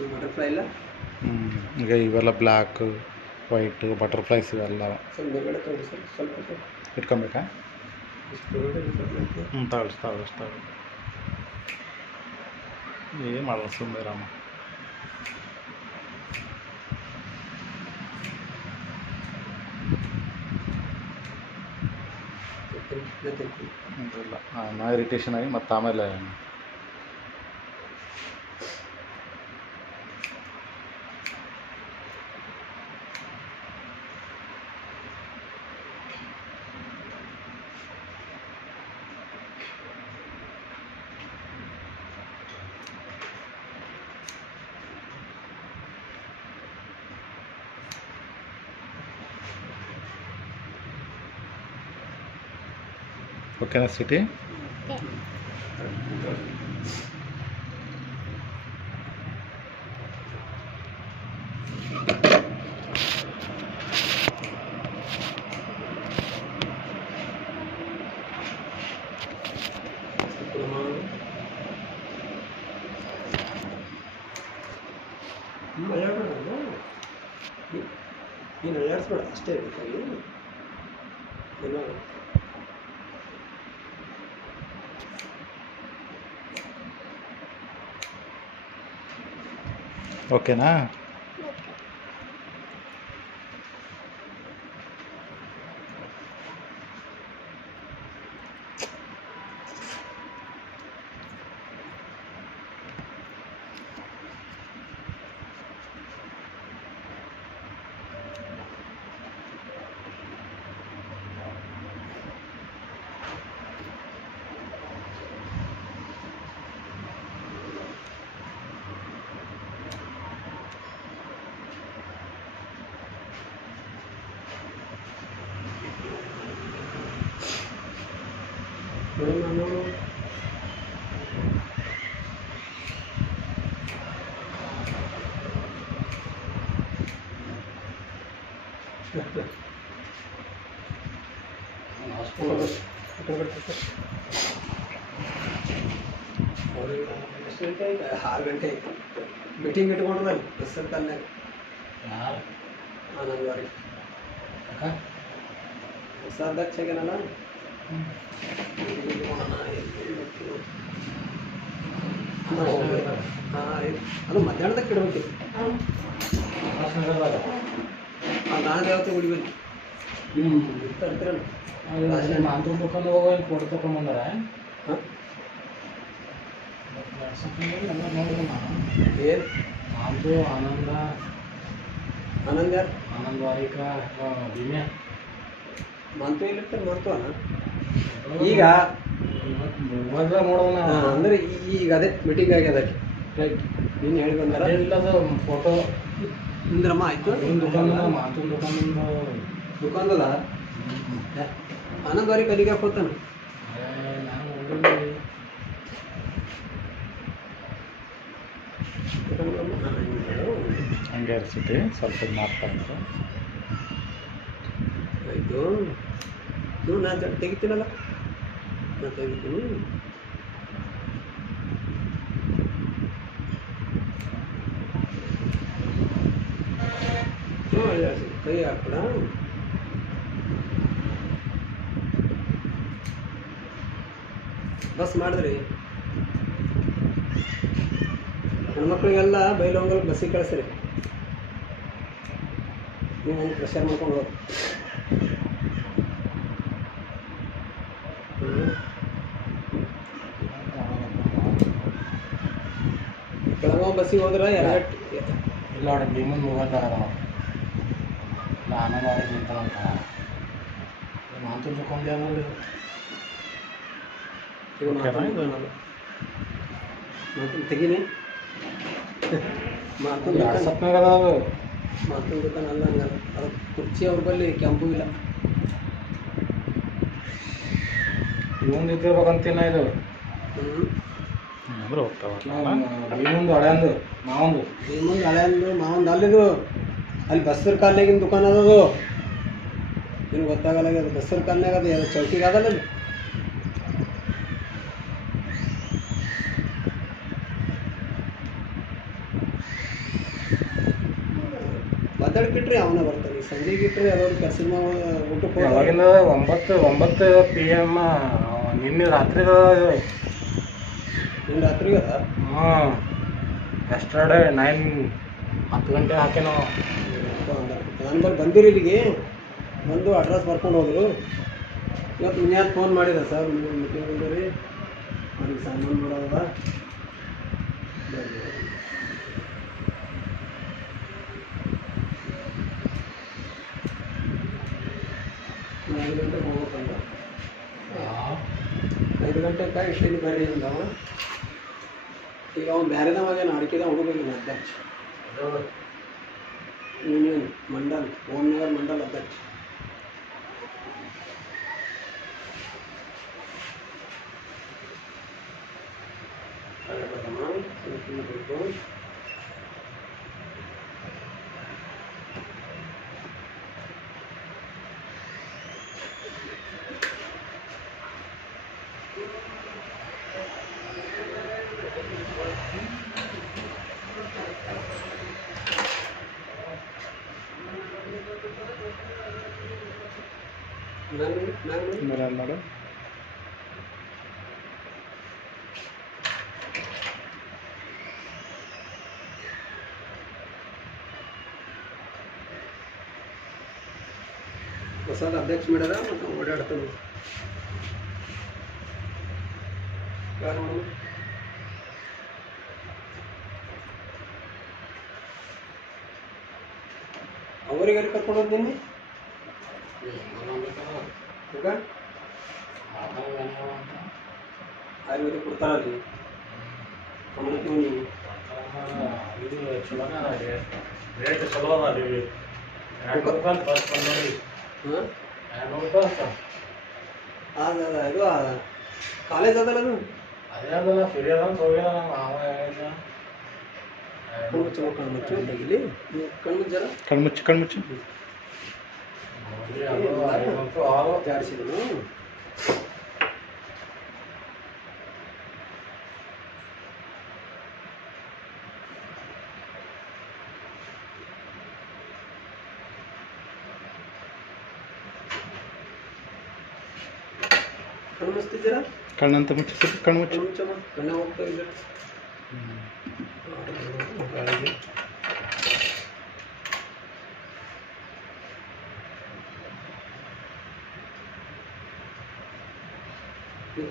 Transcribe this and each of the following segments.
ಈ ಬಟರ್ಫ್ಲೈ ಇಲ್ಲ. ಈಗ ಇವೆಲ್ಲ ಬ್ಲ್ಯಾಕ್ ವೈಟು ಬಟರ್ಫ್ಲೈಸ್ ಇವೆಲ್ಲ ಸ್ವಲ್ಪ ಮೇಲ್ಗಡೆ ತಗೊಳ್ಳಿ ಸರ್, ಸ್ವಲ್ಪ ಇಟ್ಕೊಬೇಕಾ? ಇಷ್ಟು ತಗೊಳ್ಳಿ ಏನು ಮಾಡಲ್ಲ ಸುಮ್ಮನೆ ರಾಮ. ಇಲ್ಲ ನಾ ಇರಿಟೇಷನ್ ಆಗಿ ಮತ್ತು ಆಮೇಲೆ ಓಕೆನಾ ಸಿಟಿ? ನೀನು ಅಳ್ಳಾಡಿಸ್ಬೇಡ ಅಷ್ಟೇ ಬೇಕಾಗಿ ಏನೋ. ಓಕೆನಾ? ನಾನು ಎಷ್ಟು ಗಂಟೆ ಆಯ್ತು? 6 ಗಂಟೆ ಆಯ್ತು. ಮೀಟಿಂಗ್ ಇಟ್ಕೊಂಡ್ರಲ್ಲ ಬಸ್ಸಲ್ಲಿ ತನ್ನೆ. ಯಾರು? ಆನಂದ್ ವಾರಿ ಹೊಸ ಅಧ್ಯಕ್ಷ ಆಗ್ಯಾನಲ್ಲ. ಅದು ಮಧ್ಯಾಹ್ನದಾಗ ಇಡ್ಬೇಕು. ನಾಳೆ ಯಾವತ್ತೇ ಹೊಡಿಬೇಕು ಅಂತೀರಲ್ಲ. ಮಾತು ಮುಖಂದು ಹೋಗಿ ಫೋಟೋ ತೊಗೊಂಬಂದಾರ. ಹಾಂ ನೋಡಿದ್ರು ನಾನು ಏನು ಮಾತು ಆನಂದ ಯಾರು? ಆನಂದ್ ವಾರಿಕ ಭೀಮ್ಯಾ ಮಂತು ಎಲ್ಲಿರ್ತಾರೆ? ಮಂತುವನ ಈಗ ನೋಡೋಣ ಅಂದರೆ ಈಗ ಅದೇ ಮೀಟಿಂಗ್ ಆಗ್ಯದ. ರೈಟ್, ನೀನು ಹೇಳಿ ಬಂದಾರ ಇಲ್ಲದು ಫೋಟೋ ಇಂದ್ರಮ್ಮ ಆಯಿತು. ದುಕಾನ ಮಾತು ದುಕಾನದ ಆನಂದ್ ವಾರಿ ಕಲಿಗೆ ಹೋಗ್ತಾನೆ. ನಾನು ಹಂಗೆ ಸಿಟಿ ಸ್ವಲ್ಪ ಇದು ಮಾಡ್ತಾರೆ. ಆಯಿತು, ನೀವು ನಾನು ತೆಗಿತೀನಲ್ಲ, ನಾನು ತೆಗಿತೀನಿ. ಕೈ ಹಾಕ್ಬಿಡ. ಬಸ್ ಮಾಡಿದ್ರಿ ಹೆಣ್ಮಕ್ಳಿಗೆಲ್ಲ ಬೈಲೊಂಗಲ್ ಬಸ್ಸಿಗೆ ಕಳಿಸ್ರಿ. ನೀವು ಒಂದು ಪ್ರೆಷರ್ ಮಾಡ್ಕೊಂಡು ಹೋಗಿ. ಬೆಳಗಾವಿ ಬಸ್ಸಿಗೆ ಹೋದ್ರೆ ಇಲ್ಲ ನೋಡಿ ಭೀಮನ್ ಹೋಗೋದಾರ ಆನಂದ್ ವಾರಿಗೆ ನಿಂತಾವಂತ ಮಾತು ದುಕಾನ್ದೇ ನೋಡಿ. ಮಾತನ್ನು ತೆಗೀನಿ. ಮಾತನ್ನು ವಾಟ್ಸಪ್ನಾಗ ಅದಾವ. ಮಾತನ್ನು ದುಕಾನ್ ಅಲ್ಲ ಹಂಗಲ್ಲ. ಅದು ಕುರ್ಚಿ ಅವ್ರ ಬಲ್ಲಿ ಕೆಂಪು ಇಲ್ಲ. ಇವೊಂದು ಇದ್ದಿರ್ಬೇಕಂತೀನ ಇದು ಅಂದ್ರೆ ಹೋಗ್ತಾವ ಭೀಮಂದು ಹಳೆಯಂದು ಮಾವಂದು. ಭೀಮಂದು ಹಳೆಯಂದು ಮಾವಂದು ಅಲ್ಲಿದು. ಅಲ್ಲಿ ಬಸ್ಸರ್ ಕಾಲ್ನಾಗಿನ ದುಕಾನ್ ಅದದು. ನಿನ್ಗೆ ಗೊತ್ತಾಗಲ್ಲ ಅದು ಬಸ್ಸರ್ ಕಾಲ್ನಾಗ ಅದು ಚೌಕಿಗೆ ಅದಲ್ಲ ಅಲ್ಲಿ. ಮಾತಾಡ್ಬಿಟ್ರಿ ಅವನ ಬರ್ತಾನೆ ಸಂಜೆಗೆ ಇಟ್ರಿ ಅವ್ರು ಕೆಲಸದ ಊಟಕ್ಕೆ ಹೋಗಿ ಯಾವಾಗಿಂದ 9 PM ನಿನ್ನೆ ರಾತ್ರಿದ ನಿನ್ನ ರಾತ್ರಿಗೆ ಅದ ಎಸ್ಟರ್ಡೇ 10 ಗಂಟೆ ಹಾಕೇನೋ. ನಾನು ಬಂದಿರಿ ಇಲ್ಲಿಗೆ ಬಂದು ಅಡ್ರೆಸ್ ಬರ್ಕೊಂಡು ಹೋದರು. ಇವತ್ತು ಮುನ್ಯಾದ ಫೋನ್ ಮಾಡಿದ ಸರ್ ಮೀಟಿಂಗ್ ಬಂದಿರಿ ಅವ್ರಿಗೆ ಸಾಮಾನು ಮಾಡೋದ ಬರ್ರಿ 5 ಗಂಟೆಗೆ ಹೋಗ್ಬೇಕಂದ 5 ಗಂಟೆಗೆ ಇಷ್ಟೇನು ಬರ್ರಿ ಅಂದವ. ಈಗ ಅವ್ನು ಬೇರೆದವಾಗೇನು ಅಡಿಕೆದ ಹುಡುಗಿಲ್ಲ ಅಧ್ಯಕ್ಷ ಯೂನಿಯನ್ ಮಂಡಲ್ ಓಮ್ನಗರ್ ಮಂಡಲ್ ಅಧ್ಯಕ್ಷ. ಏನು ಮಾಡು. ಹೊಸದ ಅಧ್ಯಕ್ಷ ಮಾಡ್ಯಾರ ಮತ್ತು ಓಡಾಡ್ತಾನೆ ಅವರಿಗೆ ಕರ್ಕೊಂಡು ಹೋಗ್ತೀನಿ ಈಗ ಆಯುರ್ವೇದಿಕ್ ಕೊಡ್ತಾರಲ್ಲಿ ನೀವು ಇದು ಚಲೋನ ರೇಟ್ ಚಲೋ ಅದ ಅಲ್ಲಿ 200 ರೂಪಾಯಿ ಬಸ್ ಬಂದೋರಿ. ಹಾಂ 200 ರೂಪಾಯಿ ಅದ ಇದು ಕಾಲೇಜ್ ಅದಲ್ಲ ಅದು ಅದೇ ಅದಲ್ಲ ಫ್ರೀ ಅದ ಅಂತ ಹೋಗಿದ ನಮ್ಮ ಮಾವ ಹೇಳಿದ. ಕಣ್ಮುಚ್ಚು ಇಲ್ಲಿ ಕಣ್ಮುಜ್ಜಲ್ಲ ಕಣ್ಮುಚ್ಚು ನೋಡಿ ಅದು 500 ಆರು ಜಾಡಿಸಿದನು. ಕಣ್ಮುಚ್ತಿದ್ದೀರಾ ಕಣ್ಣಂತ ಮುಚ್ಚಿ ಕಣ್ಮುಚ್ಚು. ಕಣ್ಮುಚ್ಚಮ್ಮ ಕಣ್ಣ ಹೋಗ್ತಾ ಇಲ್ಲ ಗಾಳಿಗೆ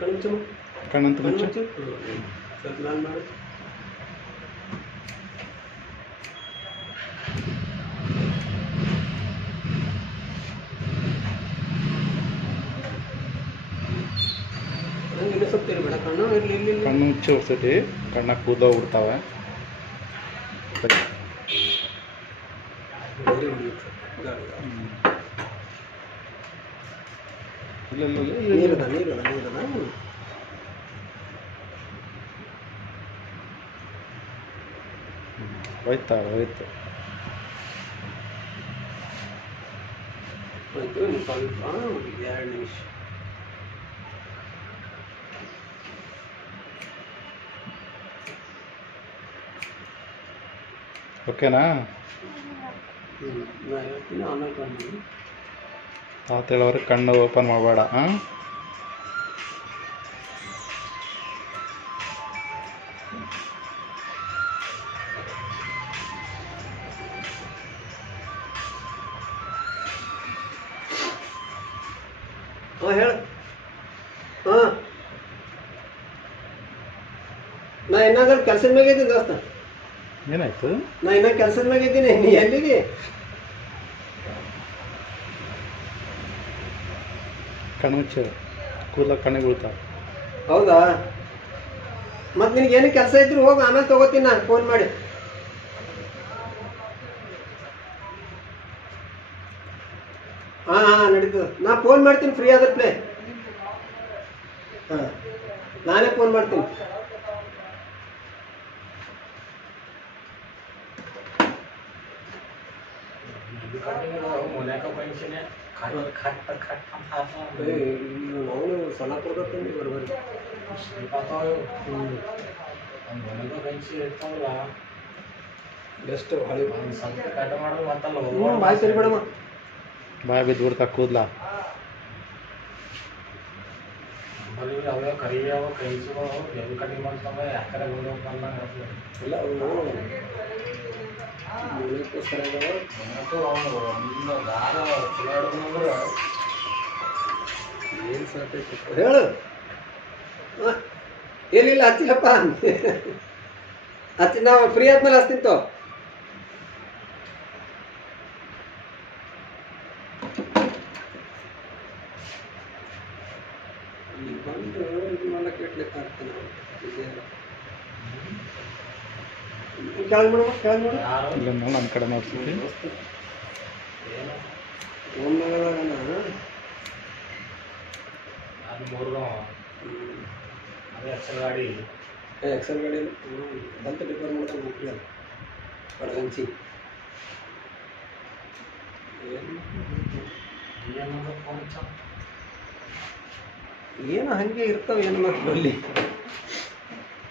ಕಣ್ಮುಚ್ಚಮ್ಮ ಕಣ್ಣಂತ ಮುಚ್ಚು. ಕಣ್ಮುಚ್ಚು ಸ್ವಲ್ಪ ನಾನು ಮಾಡು ನಂಗೆ ಇನ್ನೂ ಸ್ವಲ್ಪ ಇರಬೇಡ ಕಣ್ಣು ಇರಲಿ ಇಲ್ಲಿ ಕಣ್ಣು ಮುಚ್ಚಿ ಹೊಸತಿ ಕಣ್ಣಾಗ ಕೂದ ಬಿಡ್ತಾವೆ. ಇಲ್ಲ ನೀರದ ಹೋಯ್ತು ಆಯ್ತು ಇನ್ನು ಸ್ವಲ್ಪ 2 ನಿಮಿಷ. ಓಕೆನಾ? ನಾ ಹೇಳ್ತೀನಿ ಆಮೇಲೆ ಬಂದು ತಾತ ಹೇಳೋರು ಕಣ್ಣು ಓಪನ್ ಮಾಡಬೇಡ. ಹಾಂ ಹೇಳ. ಹಾಂ ನಾ ಇನ್ನಾದ್ರೂ ಕೆಲಸದ ಮ್ಯಾಗ ಇದ್ದೀನಿ ದೋಸ್ತ. ಏನಾಯ್ತು? ನಾ ಇನ್ನೂ ಕೆಲಸದ ಮ್ಯಾಗ ಇದ್ದೀನಿ. ನೀ ಎಲ್ಲಿಗೆ? ಕಣ್ಣು ಮುಚ್ಚ ಕೂದಲ ಕಣ್ಣಿಗೆ ಬೀಳ್ತಾವೆ. ಹೌದಾ? ಮತ್ತು ನಿನಗೇನು ಕೆಲಸ ಇದ್ರು ಹೋಗಿ ಆಮೇಲೆ ತೊಗೋತೀನಿ ನಾನು ಫೋನ್ ಮಾಡಿ. ಹಾಂ ನಡೀತದೆ. ನಾ ಫೋನ್ ಮಾಡ್ತೀನಿ ಫ್ರೀ ಆದಪ್ಲೆ. ಹಾಂ ನಾನೇ ಫೋನ್ ಮಾಡ್ತೀನಿ. ನಾವು ಸಲ ಕೊಡ್ತೀನಿ ಬರ್ಬರಿ. ಬೆಸ್ಟ್ ಹಳಿ ಒಂದು ಸ್ವಲ್ಪ ಕಟ್ ಮಾಡೋದು ಮತ್ತಲ್ಲ ಬಾಯ್ ಸರಿ ಬೇಡಮ್ಮ. ಬಾಯ್ ಬಿದ್ದುಬಿಡ್ತಾ ಕೂದ್ಲ. ಬರೀ ಅವೇ ಕರಿಯಾವ ಕೈಸುಗಳು ಎಲ್ಲಿ ಕಟಿಂಗ್ ಮಾಡ್ತಾವೆ ಯಾಕಡೆ ಹೋಗ್ಬೇಕು ಅನ್ನಂಗೆ ಆಗ್ತದೆ. ಇಲ್ಲ ಅವು ಮೂಲಕ್ಕೋಸ್ಕರ ಇದಾವೆ. ಮತ್ತು ಅವನು ಒಂದು ದಾರ ಚಲೋ ಹಿಡಿದ್ರೆ ಏನು ಸಾಕೈತಿ ಹೇಳು. ಹಾಂ ಏನಿಲ್ಲ ಹಚ್ಚಿಲ್ಲಪ್ಪ ಹಚ್ಚಿ ನಾವು ಫ್ರೀ ಆದ್ಮೇಲೆ ಹಚ್ತಿಂತು. ಈಗ ಬಂದು ಇದು ಮಾಡಕ್ಕೆ ಇಟ್ಲಿಕ್ಕೆ ಆಗ್ತಾನೆ ಕೆಳಗೆ ನೋಡುವ ಕೆಳಗೆ ನೋಡು. ಯಾರು ಇಲ್ಲ ನೋಡಿ ನನ್ನ ಕಡೆ ನೋಡ್ತೀನಿ. ಏನು ಒಮ್ಮೆಗಳಾಗ ಅದು ಮೂರು ಅದೇ ಎಕ್ಸೆಲ್ ಗಾಡಿ ಎಕ್ಸೆಲ್ ಗಾಡಿ ಬಂತ ಡಿಪರ್ ಮಾಡ್ಕೊಂಡು ಹೋಗ್ರಿ ಅದು ಕಡಗಂಚಿ ಏನಂದ್ರೆ ಫೋನ್ ಏನು ಹಾಗೆ ಇರ್ತಾವೆ ಏನು ಅಲ್ಲಿ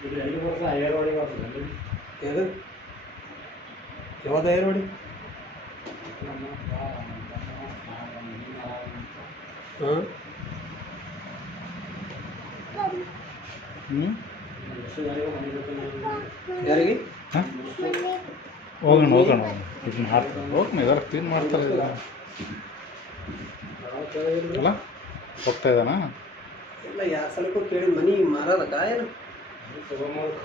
ಇದು ಎಲ್ಲಿ ಬರ್ತದೆ ಅಯ್ಯರ್ವಾಡಿ ಬರ್ತದೆ ಅಲ್ಲಿ ಯಾವುದು ಯಾವ್ದು ಏರ್ ನೋಡಿ. ಹಾಂ ಹ್ಞೂ ಯಾರಿಗೆ ಹಾಂ ಹೋಗೋಣ ಹೋಗೋಣ ಇದನ್ನ ಹಾಕ್ತಾರೆ ಹೋಗೋಣ ಇದರ ಕ್ಲೀನ್ ಮಾಡ್ತಾರೆ ಇದು. ಅಲ್ಲ ಹೋಗ್ತಾ ಇದ್ದಾನಾ? ಇಲ್ಲ ಯಾರು ಸಲಕ್ಕೂ ಕೇಳಿ ಮನಿ ಮಾರೋದಕ್ಕ ಏನು ತಗೊಂಬೋದು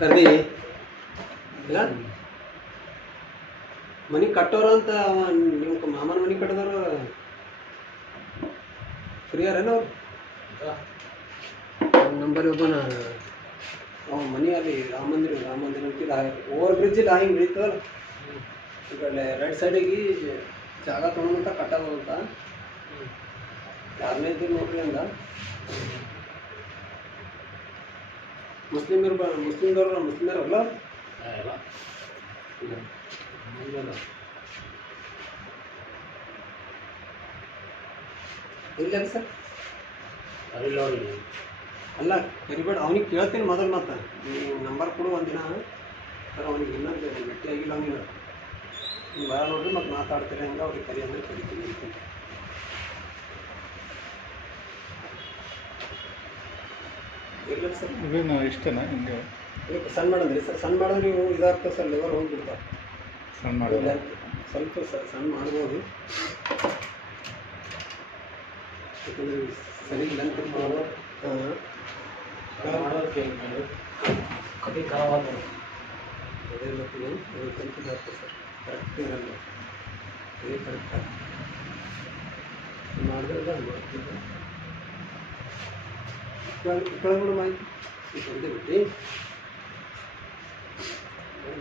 ಕರ್ದಿ ಇಲ್ಲ ಮನಿ ಕಟ್ಟೋರು ಅಂತ ನೀವು ಮಾಮನ ಮನಿ ಕಟ್ಟಿದವರು ಫ್ರೀಯಾರೇನು ಅವ್ರು ನಂಬರ್ ಒಬ್ಬನ ಅವ್ನ ಮನೆ ಅಲ್ಲಿ ರಾಮ ಮಂದಿರ ಅಂತಿಲ್ಲ ಓವರ್ ಬ್ರಿಡ್ಜ್ ಇಲ್ಲ ಹಿಂಗೆ ಬೆಳೀತದಲ್ಲ ಈ ಕಡೆ ರೈಟ್ ಸೈಡಿಗೆ ಜಾಗ ತೊಗೊಂಡಂತ ಕಟ್ಟೋದು ಅಂತ ಯಾರನೇ ಇದ್ದೀರಿ ನೋಡ್ರಿ ಅಂದ. ಮುಸ್ಲಿಮರಲ್ಲ ಎಲ್ಲ ಇಲ್ಲ ಸರ್ ಅರಿಲ್ಲ ಅವ್ರಿಗೆ ಅಲ್ಲ ಕರಿಬೇಡ ಅವ್ನಿಗೆ ಕೇಳ್ತೀನಿ ಮೊದಲು ಮತ್ತೆ ನೀವು ನಂಬರ್ ಕೊಡು ಒಂದಿನ ಸರ್ ಅವ್ನಿಗೆ ಇನ್ನೊಂದು ಭೇಟಿ ಆಗಿಲ್ಲ ಅವನಿಗೆ ನೀವು ಬರ ನೋಡ್ರಿ ಮತ್ತೆ ಮಾತಾಡ್ತೀರಿ ಹಂಗೆ ಅವ್ರಿಗೆ ಕರಿ ಅಂದರೆ ಕರಿತೀನಿ ಅಂತೀನಿ. ಇಲ್ಲ ಸರ್ ಇವೇನು ಇಷ್ಟನಾ ಹಿಂಗೆ ಇದಕ್ಕೆ ಸಣ್ಣ ಮಾಡಿದ್ರಿ ಸರ್ ಸಣ್ಣ ಮಾಡಿದ್ರೆ ನೀವು ಇದಾಗ್ತದೆ ಸರ್ ಲೆವಲ್ ಹೋಗ್ಬಿಡ್ತಾರೆ ಸಣ್ಣ ಮಾಡೋದು? ಸ್ವಲ್ಪ ಸಣ್ಣ ಮಾಡ್ಬೋದು ಯಾಕಂದರೆ ಸರಿ ಲೆಂತ್ ಮಾಡೋದು. ಹಾಂ ಮಾಡೋದಕ್ಕೆ ಕಟಿಂಗ್ ಖರಾಬ್ ಆಗ್ತದೆ. ಅದೇ ಗೊತ್ತಿಲ್ಲ ಅದು ಕನ್ಫ್ಯೂಸ್ ಆಗ್ತದೆ ಸರ್ ಕರೆಕ್ಟ್ ಇರಲ್ಲ ಅದೇ ಕರೆಕ್ಟ್ ಮಾಡಿದ್ರೆ ಮಾಡ್ತಿದ್ದೆ ಕೆಳಗಡೆ ಮಾಹಿತಿ ಬಂದೇ ಬಿಟ್ಟು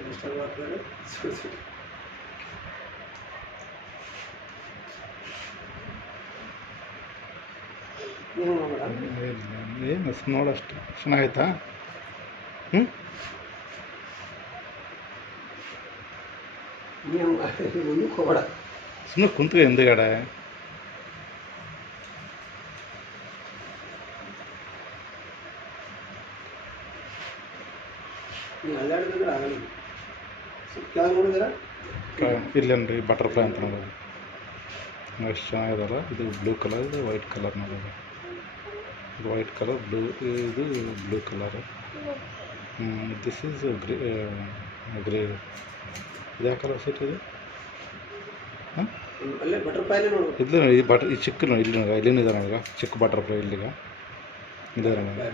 ಡಿಸ್ಟರ್ಬ್ ಆಗ್ತಾರೆ ನೀವು ನೋಡೋಣ ಏನು ನೋಡಷ್ಟು ಚೆನ್ನಾಗೈತಾ? ಹ್ಞೂ ನೀವು ಮುಂದಕ್ಕೆ ಹೋಗಬೇಡ ಸುಮ್ಮನೆ ಕುಂತ್ವಿ ಹಿಂದುಗಡೆ. ನೀವು ಅಲ್ಲಾಡಿದ್ರೆ ಆಗಲ್ಲ ಸ್ವಲ್ಪ ಕೆಳಗೆ ನೋಡಿದ್ರೆ ಇಲ್ಲೇನ್ರಿ ಬಟರ್ಫ್ಲೈ ಅಂತ ನೋಡೋದು ಎಷ್ಟು ಚೆನ್ನಾಗಿದಲ್ಲ. ಇದು ಬ್ಲೂ ಕಲರ್ ಇದು ವೈಟ್ ಕಲರ್ ನೋಡೋದು. ಇದು ವೈಟ್ ಕಲರ್ ಬ್ಲೂ ಇದು blue colour. This is grey ಇದು ಯಾವ ಕಲರ್ ಸೀಟ್ ಇದು? ಹಾಂ ಅಲ್ಲೇ ಬಟರ್ಫ್ಲೈನೇ ನೋಡ್ಬೇಕು. ಇದು ಈ ಚಿಕ್ಕ ಇಲ್ಲಿನಿದೆ ನನಗೆ ಚಿಕ್ಕ ಬಟರ್ಫ್ಲೈ ಇಲ್ಲಿಗ ಇದೆ ನನಗೆ.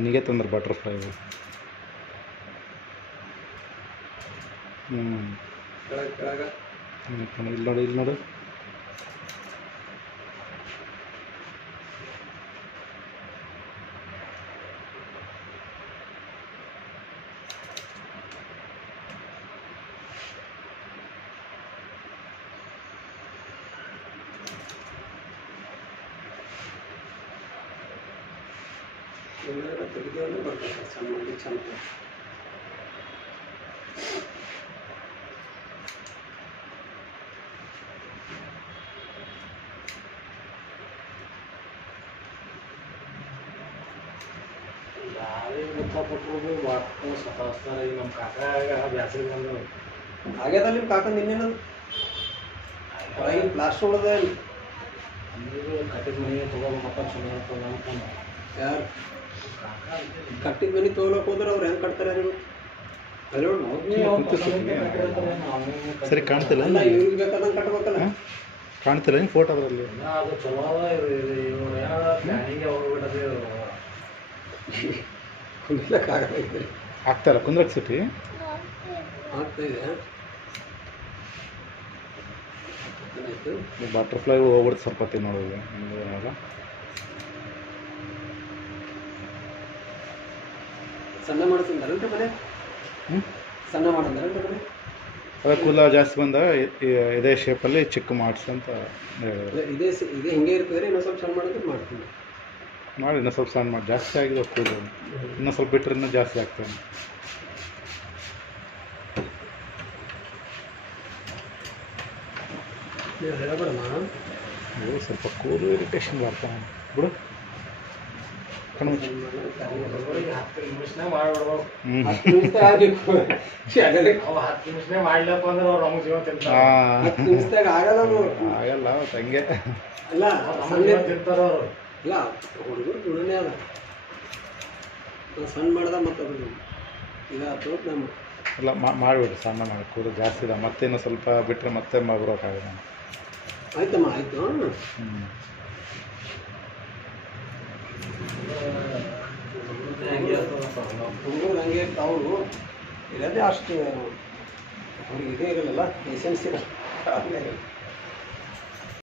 ನಿನಗೆ ತಂದ್ರೆ ಬಟರ್ಫ್ಲೈ ಇವು. ಕೆಳಗೆ ಇಲ್ಲಿ ನೋಡು ಇಲ್ಲಿ ನೋಡು. ಎಲ್ಲರ ತೆಗೆದು ಬರ್ತದೆ ಚೆನ್ನಾಗಿ ಚೆನ್ನಾಗಿ ಯಾವ ಈಗ ಗೊತ್ತಾಗ್ಬಿಟ್ರು ವಾಟು ಸತಾಸ್ತಾರೆ ಈಗ ನಮ್ಮ ಕಾಕಾಗ ಬ್ಯಾಸರಿ ಬಂದು ಆಗ್ಯದ ನಿಮ್ಮ ಕಾಕಂದು ಇನ್ನೇನದು ಒಳಗಿನ ಪ್ಲಾಸ್ಟರ್ ಉಳ್ದ ಅಂದ್ರೆ ಕಟ್ಟಿದ ಮನೆ ತೊಗೋಬೇಕಪ್ಪ ಚಲೋ ಇರ್ತದ ಅನ್ಕೊಂಡು ಯಾರು ಕಾಕ ಕಟ್ಟಿದ ಮನೆ ತೊಗೊಳಕ್ ಹೋದ್ರೆ ಅವ್ರು ಹೆಂಗೆ ಕಟ್ತಾರೆ ಯಾರಿಗೂ ಅಲ್ಲಿ ನೋಡು ಸರಿ ಕಾಣ್ತಿಲ್ಲ ಅಲ್ಲ ಇವ್ರಿಗೆ ಬೇಕಾದಂಗೆ ಕಟ್ಬೇಕಲ್ಲ ಕಾಣ್ತಿಲ್ಲ ಹಿಂಗೆ ಫೋಟೋ ಅದರಲ್ಲಿ ಅದು ಚಲೋ ಅದ ಇವ್ರು ಏನಾದ ಪ್ಲಾನಿಂಗ್ ಹೋಗ್ಬಿಟ್ಟದೆ ಕುಂದಿಲಕ್ಕಾಗಲ್ಲ ಆಗ್ತಾಯಿಲ್ಲ ಕುಂದ್ರಕ್ಕೆ ಸಿಟಿ ಆಗ್ತಾ ಇದೆ ಏನಾಯ್ತು ಬಟರ್ಫ್ಲೈ ಹೋಗ್ಬಿಡ್ತು ಸ್ವಲ್ಪ ಹೊತ್ತಿಗೆ ನೋಡೋದು ಏನಾಗ ಸಣ್ಣ ಮಾಡಿಸಿದಾರಲ್ರಿ ಮನೆ ಹ್ಞೂ ಸಣ್ಣ ಮಾಡಂದಾರಲ್ರಿ ಮನೆ ಅದೇ ಕೂದಲ ಜಾಸ್ತಿ ಬಂದ ಇದೇ ಶೇಪಲ್ಲಿ ಚಿಕ್ಕ ಮಾಡಿಸಿ ಅಂತ ಹೇಳಿದ್ರು ಇಲ್ಲ, ಇದೇ ಹಿಂಗೆ ಇರ್ತದೆ ಇನ್ನೊಂದು ಸ್ವಲ್ಪ ಸಣ್ಣ ಮಾಡಿದ್ರೆ ಮಾಡ್ತೀನಿ ಮಾಡಿ ಇನ್ನೂ ಸ್ವಲ್ಪ ಸಣ್ಣ ಮಾಡಿ ಜಾಸ್ತಿ ಆಗಿದೆ ಕೂದಲು ಇನ್ನೂ ಸ್ವಲ್ಪ ಬಿಟ್ಟರೆ ಇನ್ನೂ ಜಾಸ್ತಿ ಆಗ್ತದೆ ನೀವು ಹೇಳಬೇಡಮ್ಮ ಇವು ಸ್ವಲ್ಪ ಕೂದಲು ಇರಿಟೇಷನ್ ಬರ್ತಾನೆ ಬಿಡು ಕಣ್ಮುಚ್ಚಿ ಅವ್ರಿಗೆ 10 ನಿಮಿಷನಾಗ ಮಾಡ್ಬಿಡ್ಬೇಕು ಹ್ಞೂ 10 ನಿಮಿಷದಾಗ ಆಗಬೇಕು ಅವು 10 ನಿಮಿಷನಾಗ ಮಾಡ್ಲಪ್ಪ ಅಂದ್ರೆ ಅವ್ರು ನಮಗೆ ಜೀವ ತಿಂತಾರೆ ಹಾಂ 10 ನಿಮಿಷದಾಗ ಆಗಲ್ಲ ಅದು ಆಗಲ್ಲ ಅವತ್ತು ಹಂಗೆ ಅಲ್ಲ ನಮಗೆ ಜೀವ ತಿಂತಾರೆ ಅವರು ಇಲ್ಲ ಹುಡುಗರು ಗುಣನೇ ಅದ ನಾವು ಸಣ್ಣ ಮಾಡ್ದ ಮತ್ತು ಅದು ಇದಾಯ್ತು ನಮ್ಮ ಎಲ್ಲ ಮಾಡಿಬಿಡ್ರಿ ಸಣ್ಣ ಮಾಡಿ ಕೂದಲು ಜಾಸ್ತಿ ಇದೆ ಮತ್ತೆ ಇನ್ನೂ ಸ್ವಲ್ಪ ಬಿಟ್ಟರೆ ಮತ್ತೆ ಬರೋಕ್ಕಾಗಲ್ಲ ಆಯ್ತಮ್ಮ ಆಯಿತು ಹ್ಞೂ ಹೆಂಗೆ ಇರ್ತದಪ್ಪ ನಾವು ಹುಡುಗರು ಹಂಗೆ ಇರ್ತಾವು ಇರೋದೇ ಅಷ್ಟು ಅವ್ರಿಗೆ ಇದೇ ಇರಲ್ಲ ಎಸೆನ್ಸ್ ಇರಲ್ಲ